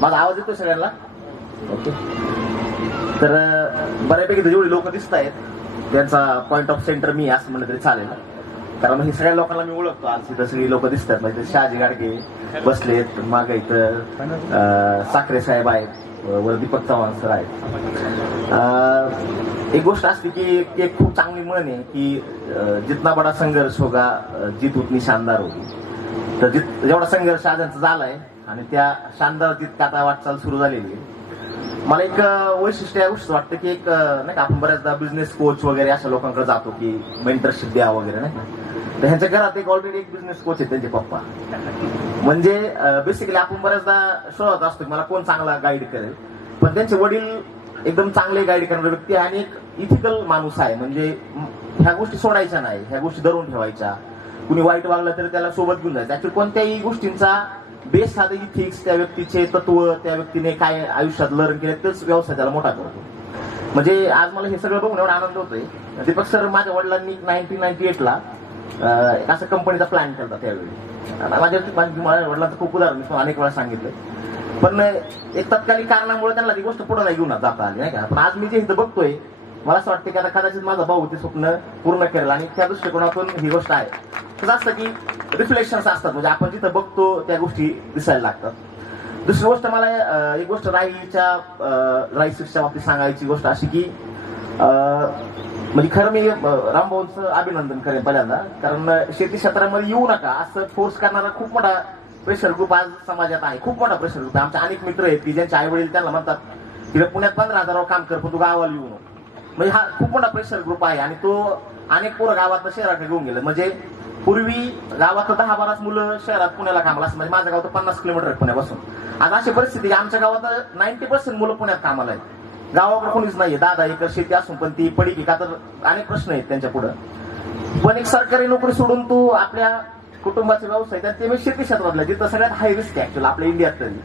माझा आवाज येतो सगळ्यांना? ओके. तर बऱ्यापैकी जेवढी लोक दिसत आहेत त्यांचा पॉइंट ऑफ सेंटर मी असं म्हणलं तरी चालेल, कारण हे सगळ्या लोकांना मी ओळखतो. आज इथं सगळी लोक दिसतात. म्हणजे शहाजी गाडगे बसलेत, मागे इथं साखरे साहेब आहेत, वर दीपक चव्हाण सर आहेत. एक गोष्ट असते की एक खूप चांगली म्हण आहे की जितना बडा संघर्ष होगा जीत उतनी शानदार होगी. तर जेवढा संघर्ष आज यांचा झालाय आणि त्या शानदार जितका आता वाटचाल सुरू झालेली आहे. मला एक वैशिष्ट्य या गोष्टी वाटतं की एक नाही का, आपण बऱ्याचदा बिझनेस कोच वगैरे अशा लोकांकडे जातो की मेंटरशिप द्या वगैरे, नाही का. तर ह्यांच्या घरात एक ऑलरेडी एक बिझनेस कोच आहे, त्यांचे पप्पा. म्हणजे बेसिकली आपण बऱ्याचदा शोधत असतो की मला कोण चांगला गाईड करेल, पण त्यांचे वडील एकदम चांगले गाईड करणारे व्यक्ती आहे आणि एक इथिकल माणूस आहे. म्हणजे ह्या गोष्टी सोडायच्या नाही, ह्या गोष्टी धरून ठेवायच्या. कुणी वाईट वागलं तरी त्याला सोबत घेऊन जायचं. ऍक्च्युअली कोणत्याही गोष्टींचा बेस हा इथिक्स, त्या व्यक्तीचे तत्व, त्या व्यक्तीने काय आयुष्यात लर्न केलं तेच व्यवसाय त्याला मोठा करतो. म्हणजे आज मला हे सगळं बघून एवढा आनंद होतोय. दीपक सर माझ्या वडिलांनी 1998ला असं कंपनीचा प्लॅन केला त्यावेळी. माझ्या वडिलांचं खूप उदाहरण मी अनेक वेळा सांगितलं, पण एक तत्कालिक कारणामुळे त्यांना ती गोष्ट पुढे नाही घेऊन जाता आली, नाही का. पण आज मी जे इथं बघतोय मला असं वाटतं की आता कदाचित माझा भाऊ ते स्वप्न पूर्ण करेल आणि त्या दृष्टिकोनातून ही गोष्ट आहे. कसं असतं की रिफ्लेक्शन्स असतात, म्हणजे आपण जिथं बघतो त्या गोष्टी दिसायला लागतात. दुसरी गोष्ट मला एक गोष्ट राईसिक्सच्या बाबतीत सांगायची गोष्ट अशी की म्हणजे खरं मी रामभाऊंचं अभिनंदन करेन पहिल्यांदा, कारण शेती क्षेत्रामध्ये येऊ नका असं फोर्स करणारा खूप मोठा प्रेशर ग्रुप आज समाजात आहे. खूप मोठा प्रेशर ग्रुप आहे. आमचे अनेक मित्र आहेत की ज्यांचे आई वडील त्यांना म्हणतात की पुण्यात 15,000 काम कर पण तू गावाला येऊ नको. म्हणजे हा खूप मोठा प्रेशर ग्रुप आहे आणि तो अनेक पोरं गावात शहराकडे घेऊन गेलं. म्हणजे पूर्वी गावात 10-12 मुलं शहरात पुण्याला कामाला असं, म्हणजे माझं गाव तर 50 किलोमीटर आहे पुण्यापासून. आज अशी परिस्थिती आमच्या गावात 90% मुलं पुण्यात कामाला आहेत. गावाकडे कोणीच नाहीये. 10 एकर शेती असून पण ती पडी की का, तर अनेक प्रश्न आहेत त्यांच्या पुढे. पण एक सरकारी नोकरी सोडून तू आपल्या कुटुंबाचे व्यवसाय तर ते शेती क्षेत्रातला जिथं सगळ्यात हाय रिस्क आहे ऍक्च्युअली आपल्या इंडियात तरी,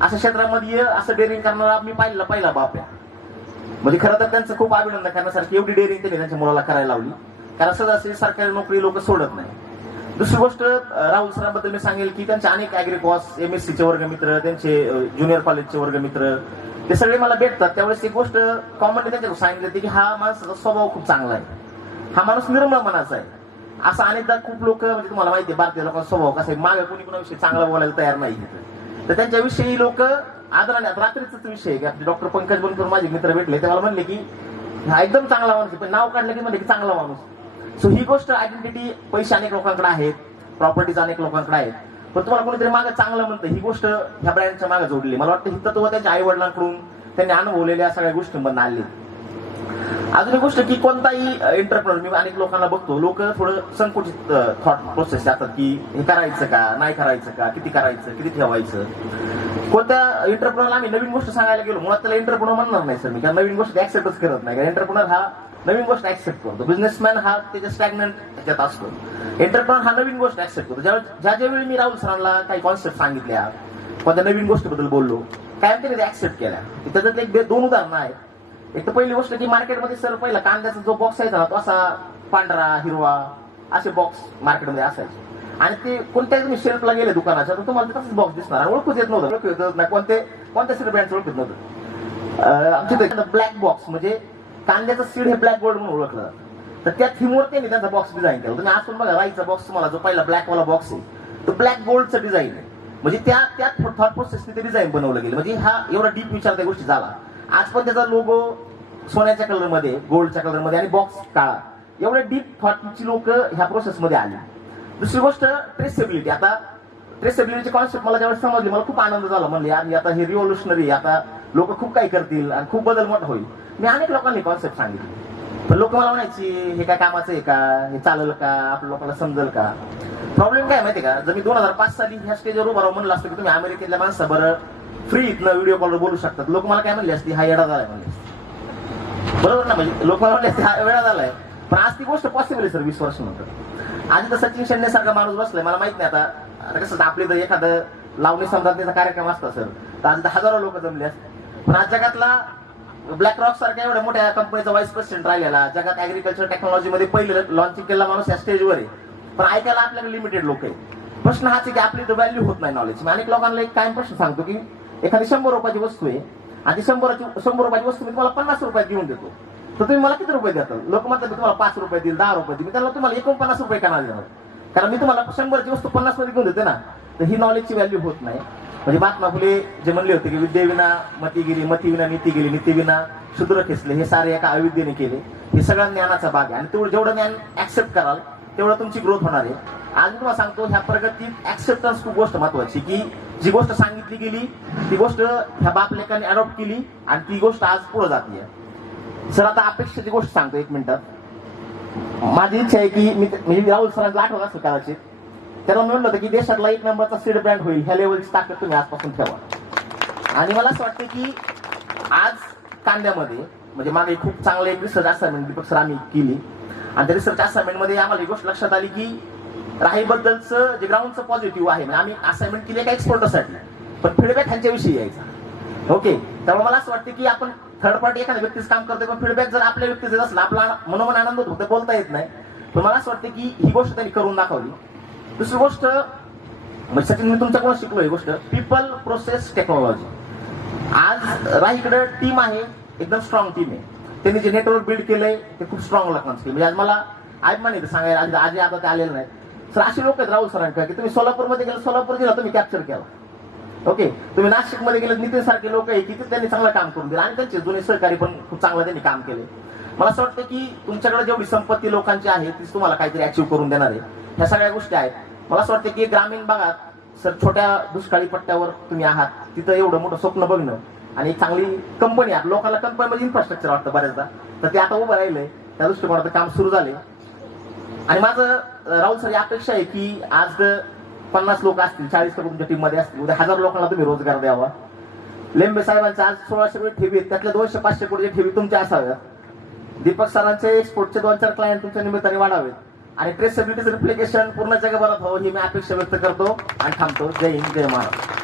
अशा क्षेत्रामध्ये असं डेअरिंग करणारा मी पहिला बाप आहे. म्हणजे खरं तर त्यांचं खूप अभिनंदन करण्यासारखी एवढी डेअरिंग त्यांनी त्यांच्या मुलाला करायला लावली, कारण सहजासहजी सरकारी नोकरी लोक सोडत नाही. दुसरी गोष्ट राहुल सरांबद्दल मी सांगेल की त्यांचे अनेक ऍग्रिकॉस MSCचे वर्गमित्र, त्यांचे ज्युनियर कॉलेजचे वर्गमित्र ते सगळे मला भेटतात. त्यावेळेस एक गोष्ट कॉमनली त्यांच्याकडे सांगितली होती की हा माणसाचा स्वभाव खूप चांगला आहे, हा माणूस निर्मळ मनाचा आहे. असं अनेकदा खूप लोक, म्हणजे तुम्हाला माहिती आहे भारतीय लोकांचा स्वभाव कसा आहे, मागे कोणी कोणाविषयी चांगलं बोलायला तयार नाही. तर त्यांच्याविषयी लोक आदराने, रात्रीचाच विषय आहे की डॉक्टर पंकज बनकर माझे मित्र भेटले ते मला म्हणले की हा एकदम चांगला माणूस आहे, पण नाव काढलं की म्हणले की चांगला माणूस. सो ही गोष्ट आयडेंटिटी, पैसे अनेक लोकांकडे आहेत, प्रॉपर्टीज अनेक लोकांकडे आहेत, पण तुम्हाला कोणीतरी मागे चांगलं म्हणतं, ही गोष्ट ह्या ब्रँडच्या मागे जोडली. मला वाटतं ही तत्व त्यांच्या आई वडिलांकडून त्यांनी अनुभवलेल्या सगळ्या गोष्टींमधून आली. अजून एक गोष्ट की कोणताही एंटरप्रेनर, मी अनेक लोकांना बघतो, लोक थोडं संकुचित थॉट प्रोसेस जातात की हे करायचं का, नाही करायचं का, किती करायचं, किती ठेवायचं. कोणत्या एंटरप्रेनरला आम्ही नवीन गोष्ट सांगायला गेलो मुळात त्याला एंटरप्रेनर म्हणणार नाही सर मी, कारण नवीन गोष्ट ऍक्सेप्टच करत नाही. कारण एंटरप्रेनर हा नवीन गोष्ट ऍक्सेप्ट करतो, बिझनेसमॅन हा त्याच्या स्टॅग्नंट ह्याच्यात असतो. एंटरप्रेनर हा नवीन गोष्ट ऍक्सेप्ट करतो. ज्यावेळी मी राहुल सरांना काही कॉन्सेप्ट सांगितल्या, कोणत्या नवीन गोष्टीबद्दल बोललो, काय त्याने ऍक्सेप्ट केल्या. त्याच्यात एक 2 उदाहरणं आहेत. एक तर पहिली गोष्ट की मार्केटमध्ये सर पहिला कांद्याचा जो बॉक्स यायचा ना तो असा पांढरा हिरवा असे बॉक्स मार्केटमध्ये असायचे, आणि ते कोणत्याही तुम्ही शेल्फला गेले दुकानाच्या तर तुम्हाला तसंच बॉक्स दिसणार आणि ओळखूच येत नव्हतं. ओळखू येत नाही कोणत्या सीड ब्रँडचं ओळखत नव्हतं. आमच्या ब्लॅक बॉक्स म्हणजे कांद्याचं सीड हे ब्लॅक गोल्ड म्हणून ओळखलं जातं. तर त्या थीमवर त्यांनी त्यांचा बॉक्स डिझाईन केला. तुम्ही असून बघा राईचा बॉक्स, तुम्हाला जो पहिला ब्लॅकवाला बॉक्स आहे तो ब्लॅक गोल्डचं डिझाईन आहे. म्हणजे त्या थॉट प्रोसेसने ते डिझाईन बनवलं गेलं. म्हणजे हा एवढा डीप विचार त्या गोष्टी झाला. आज पण त्याचा लोगो सोन्याच्या कलरमध्ये, गोल्डच्या कलरमध्ये आणि बॉक्स काळा, एवढ्या डीप थॉटची लोक ह्या प्रोसेसमध्ये आली. दुसरी गोष्ट ट्रेसेबिलिटी. आता ट्रेसेबिलिटीची कॉन्सेप्ट मला ज्यावेळेस समजली मला खूप आनंद झाला. म्हणले यार आता हे रिव्होल्युशनरी, आता लोक खूप काही करतील आणि खूप बदल मोठा होईल. मी अनेक लोकांनी कॉन्सेप्ट सांगितली, पण लोक मला म्हणायची हे काय कामाचं आहे का, हे चालेल का, आपल्या लोकांना समजेल का. प्रॉब्लेम काय माहिती का, जर मी 2005 साली ह्या स्टेजवर उभा राहून म्हणलं असतं की तुम्ही अमेरिकेतल्या माणसं बरं फ्री इथनं व्हिडिओ कॉलवर बोलू शकतात, लोक मला काय म्हणले असते हा येडा झालाय म्हणले. बरोबर ना, म्हणजे लोक मला म्हणले हा वेळा झालाय. पण आज ती गोष्ट पॉसिबल आहे सर 20 वर्ष नंतर. आज तर सचिन शेंडे सारखा माणूस बसलाय, मला माहित नाही आता कसं आपले तर एखादं लावणी सम्राज्ञीचा कार्यक्रम असता सर तर आज हजारो लोक जमले असते. पण आज जगातला ब्लॅक रॉक सारख्या एवढ्या मोठ्या कंपनीचा व्हाईस प्रेसिडेंट राहिलेला, जगात ऍग्रिकल्चर टेक्नॉलॉजीमध्ये पहिलं लॉन्चिंग केलेला माणूस या स्टेजवर आहे, पण ऐकायला आपल्याकडे लिमिटेड लोक आहे. प्रश्न हाच आहे की आपली तर व्हॅल्यू होत नाही नॉलेज. मी अनेक लोकांना एक कायम प्रश्न सांगतो की एखादी 100 रुपयाची वस्तू आहे आणि ती 100 रुपयाची वस्तू मी तुम्हाला 50 रुपयात घेऊन देतो, तर तुम्ही मला किती रुपये देतात? लोक म्हणतात मी तुम्हाला 5 रुपये देईल, 10 रुपये देईल. मी त्यांना तुम्हाला 49 रुपये का देणार? कारण मी तुम्हाला 100ची वस्तू 50 मध्ये घेऊन देते ना. तर ही नॉलेजची व्हॅल्यू होत नाही. म्हणजे महात्मा फुले जे म्हणले होते की विद्येविना मती गेली, मती विना नीती गेली, नीती विना शूद्र खेचले, हे सारे एका अविद्येने केले. हे सगळं ज्ञानाचा भाग आहे आणि तेवढं जेवढं ज्ञान ऍक्सेप्ट कराल तेवढं तुमची ग्रोथ होणार आहे. आज मी तुम्हाला सांगतो, ह्या प्रगतीत ऍक्सेप्टन्स खूप गोष्ट महत्वाची, की जी गोष्ट सांगितली गेली ती गोष्ट ह्या बाप लेखाने अडॉप्ट केली आणि ती गोष्ट आज पुढे जाते. सर आता अपेक्षेची गोष्ट सांगतो 1 मिनिटात. माझी इच्छा आहे की मी राहुल सरांना आठवत असेल कदाचित, त्याला म्हणलं होतं की देशातला 1 नंबरचा सीड ब्रँड होईल, ह्या लेवलची ताकद तुम्ही आजपासून ठेवा. आणि मला असं वाटतं की आज कांद्यामध्ये म्हणजे मागे खूप चांगलं एक रिसर्च असाइनमेंट दीपक सर आम्ही केली आणि त्या रिसर्च असाइनमेंट मध्ये आम्हाला ही गोष्ट लक्षात आली की राहीबद्दलचं जे ग्राउंडचं पॉझिटिव्ह आहे, म्हणजे आम्ही असाइनमेंट केली एका एक्सपर्टसाठी, पण फीडबॅक ह्यांच्याविषयी यायचा. ओके, त्यामुळे मला असं वाटतं की आपण थर्ड पार्टी एखाद्या व्यक्तीचं काम करतोय, पण फीडबॅक जर आपल्या व्यक्तीचं येत असला, आपला मनोमन आनंद होतो, ते बोलता येत नाही. पण मला असं वाटतं की ही गोष्ट त्यांनी करून दाखवली. दुसरी गोष्ट म्हणजे सचिन, मी तुमच्याकडून शिकलो ही गोष्ट, पीपल प्रोसेस टेक्नॉलॉजी. आज राहीकडे टीम आहे, एकदम स्ट्रॉंग टीम आहे. त्यांनी जे नेटवर्क बिल्ड केलंय ते खूप स्ट्रॉंग लोकांचं केलं. म्हणजे आज मला आज माहिती सांगायला आजी आता ते आलेलं नाही. सर अशी लोक आहेत राहुल सरांकडे की तुम्ही सोलापूरमध्ये गेले, सोलापूर जिल्हा तुम्ही कॅप्चर केला. ओके, तुम्ही नाशिकमध्ये गेले, नितीन सारखे लोक आहे की त्यांनी चांगलं काम करून दिलं आणि त्यांचे जुने सहकारी पण खूप चांगलं त्यांनी काम केले. मला असं वाटतं की तुमच्याकडे जेवढी संपत्ती लोकांची आहे तीच तुम्हाला काहीतरी अचीव्ह करून देणार आहे. ह्या सगळ्या गोष्टी आहेत. मला असं वाटतं की ग्रामीण भागात सर छोट्या दुष्काळी पट्ट्यावर तुम्ही आहात, तिथं एवढं मोठं स्वप्न बघणं आणि एक चांगली कंपनी आहे. लोकांना कंपनीमध्ये इन्फ्रास्ट्रक्चर वाटतं बऱ्याचदा, तर ते आता उभं राहिलंय, त्या दृष्टिकोनात काम सुरू झाले. आणि माझं राहुल सर अपेक्षा आहे की आज 50 लोक असतील, 40 लोक तुमच्या टीम मध्ये असतील, उद्या 1000 लोकांना तुम्ही रोजगार द्यावा. लेंबे साहेबांच्या आज 1600 कोटी ठेवी आहेत, त्यातल्या 200-500 कोटी ठेवी तुमच्या असाव्यात. दीपक सरांचे एक्सपोर्टचे 2-4 क्लायंट तुमच्या निमित्ताने वाढावेत आणि ट्रेसेबिलिटीचं रिप्लिकेशन पूर्ण जगभरात व्हावं ही मी अपेक्षा व्यक्त करतो आणि थांबतो. जय हिंद, जय महाराष्ट्र.